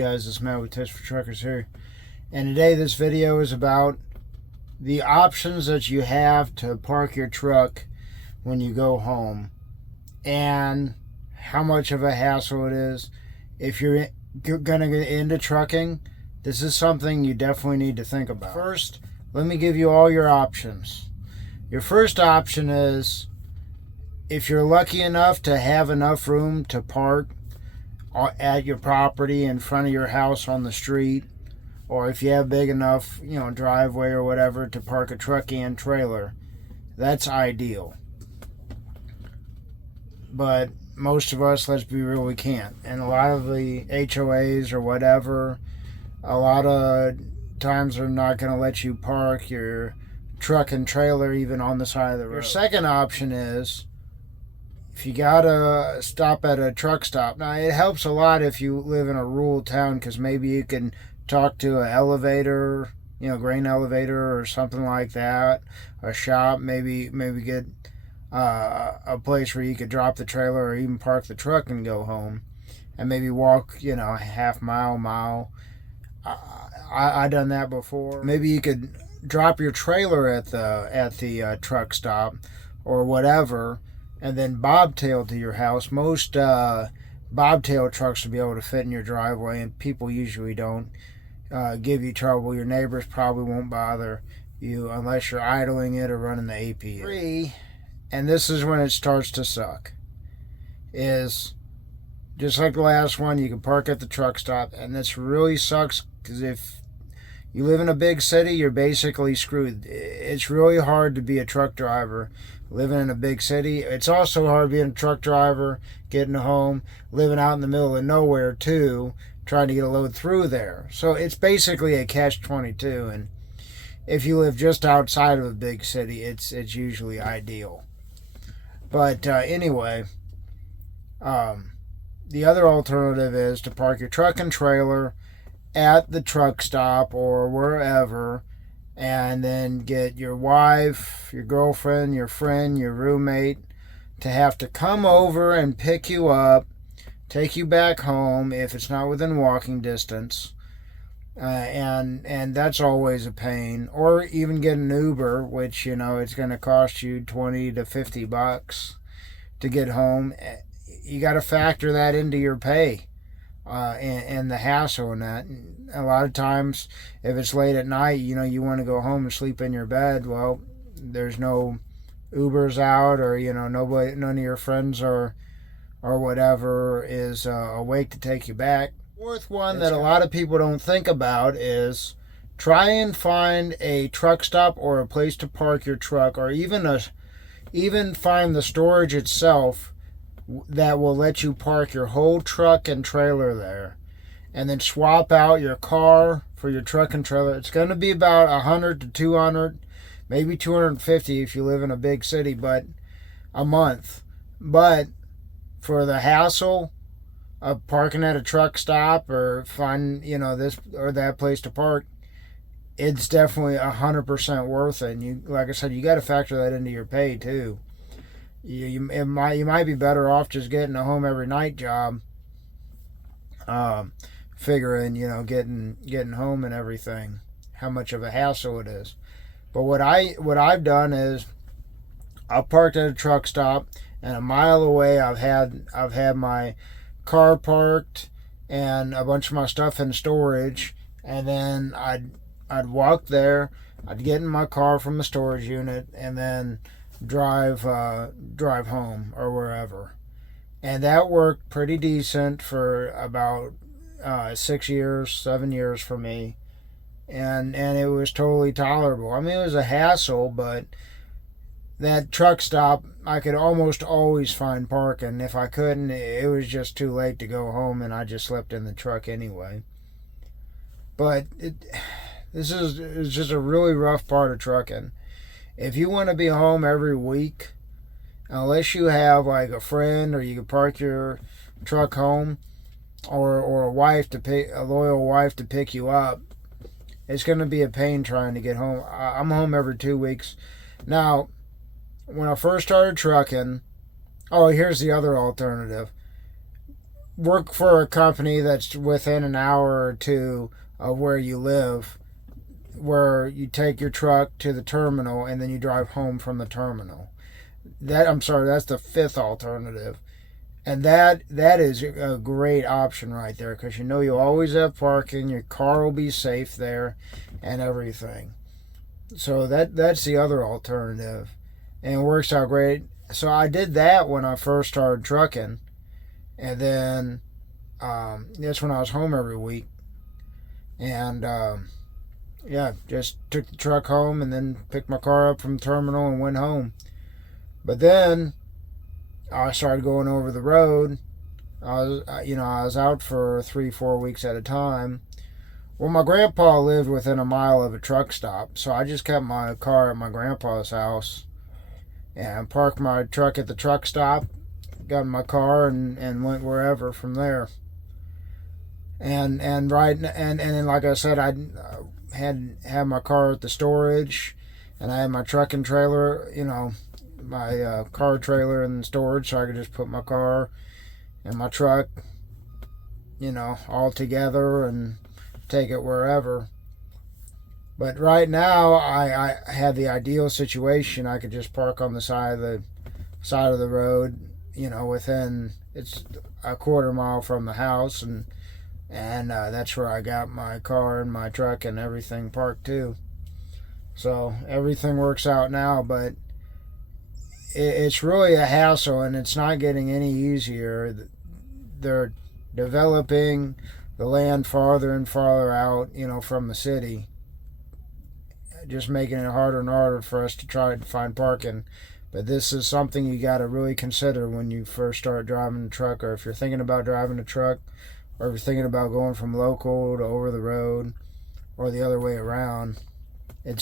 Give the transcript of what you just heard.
guys? It's Matt with Tips for Truckers here. And today this video is about the options that you have to park your truck when you go home and how much of a hassle it is. If you're going to get into trucking, this is something you definitely need to think about. First, let me give you all your options. Your first option is, if you're lucky enough to have enough room to park at your property in front of your house on the street, or if you have big enough, driveway or whatever to park a truck and trailer, that's ideal. But most of us, let's be real, we can't. And a lot of the HOAs or whatever, a lot of times they're not going to let you park your truck and trailer even on the side of the road. Your second option is, if you gotta stop at a truck stop. Now, it helps a lot if you live in a rural town, because maybe you can talk to an elevator, grain elevator or something like that, a shop, maybe get a place where you could drop the trailer or even park the truck and go home, and maybe walk, a half mile. I done that before. Maybe you could drop your trailer at the truck stop or whatever, and then bobtail to your house. Most bobtail trucks will be able to fit in your driveway, and people usually don't give you trouble. Your neighbors probably won't bother you unless you're idling it or running the APU. Three, and this is when it starts to suck, is just like the last one, you can park at the truck stop, and this really sucks because if you live in a big city, you're basically screwed. It's really hard to be a truck driver living in a big city. It's also hard being a truck driver, getting home, living out in the middle of nowhere too, trying to get a load through there. So it's basically a catch-22. And if you live just outside of a big city, it's usually ideal. But anyway, the other alternative is to park your truck and trailer at the truck stop or wherever, and then get your wife, your girlfriend, your friend, your roommate to have to come over and pick you up, take you back home if it's not within walking distance, and that's always a pain. Or even get an Uber, which it's going to cost you $20 to $50 to get home. You got to factor that into your pay. And the hassle and that. A lot of times, if it's late at night, you want to go home and sleep in your bed. Well, there's no Ubers out, or nobody, none of your friends or whatever is awake to take you back. Fourth one that a lot of people don't think about is try and find a truck stop or a place to park your truck, or even find the storage itself that will let you park your whole truck and trailer there, and then swap out your car for your truck and trailer. It's going to be about $100 to $200, maybe $250 if you live in a big city, but a month. But for the hassle of parking at a truck stop or find this or that place to park, it's definitely 100% worth it. And like I said, you got to factor that into your pay too. You might be better off just getting a home every night job, figuring getting home and everything, how much of a hassle it is. But what I've done is I've parked at a truck stop, and a mile away I've had my car parked and a bunch of my stuff in storage, and then I'd walk there, I'd get in my car from the storage unit, and then drive home or wherever. And that worked pretty decent for about 7 years for me, and it was totally tolerable. I mean, it was a hassle, but that truck stop, I could almost always find parking. If I couldn't, it was just too late to go home, and I just slept in the truck anyway. But this is just a really rough part of trucking. If you want to be home every week, unless you have like a friend, or you can park your truck home, or a loyal wife to pick you up, it's going to be a pain trying to get home. I'm home every 2 weeks. Now, when I first started trucking, here's the other alternative. work for a company that's within an hour or two of where you live, where you take your truck to the terminal and then you drive home from the terminal. I'm sorry, that's the fifth alternative. And that is a great option right there, because you know you'll always have parking, your car will be safe there, and everything. So that's the other alternative, and it works out great. So I did that when I first started trucking, and then that's when I was home every week, and yeah, just took the truck home and then picked my car up from the terminal and went home. But then I started going over the road. I was out for 3-4 weeks at a time. Well, my grandpa lived within a mile of a truck stop, so I just kept my car at my grandpa's house and parked my truck at the truck stop, got in my car, and went wherever from there. And then like I said, I had my car at the storage, and I had my truck and trailer, my car trailer in storage, so I could just put my car and my truck, all together and take it wherever. But right now, I have the ideal situation. I could just park on the side of the road, within, it's a quarter mile from the house, and that's where I got my car and my truck and everything parked too. So everything works out now, but it's really a hassle, and it's not getting any easier. They're developing the land farther and farther out, from the city, just making it harder and harder for us to try to find parking. But this is something you got to really consider when you first start driving a truck, or if you're thinking about driving a truck, or if you're thinking about going from local to over the road, or the other way around. It's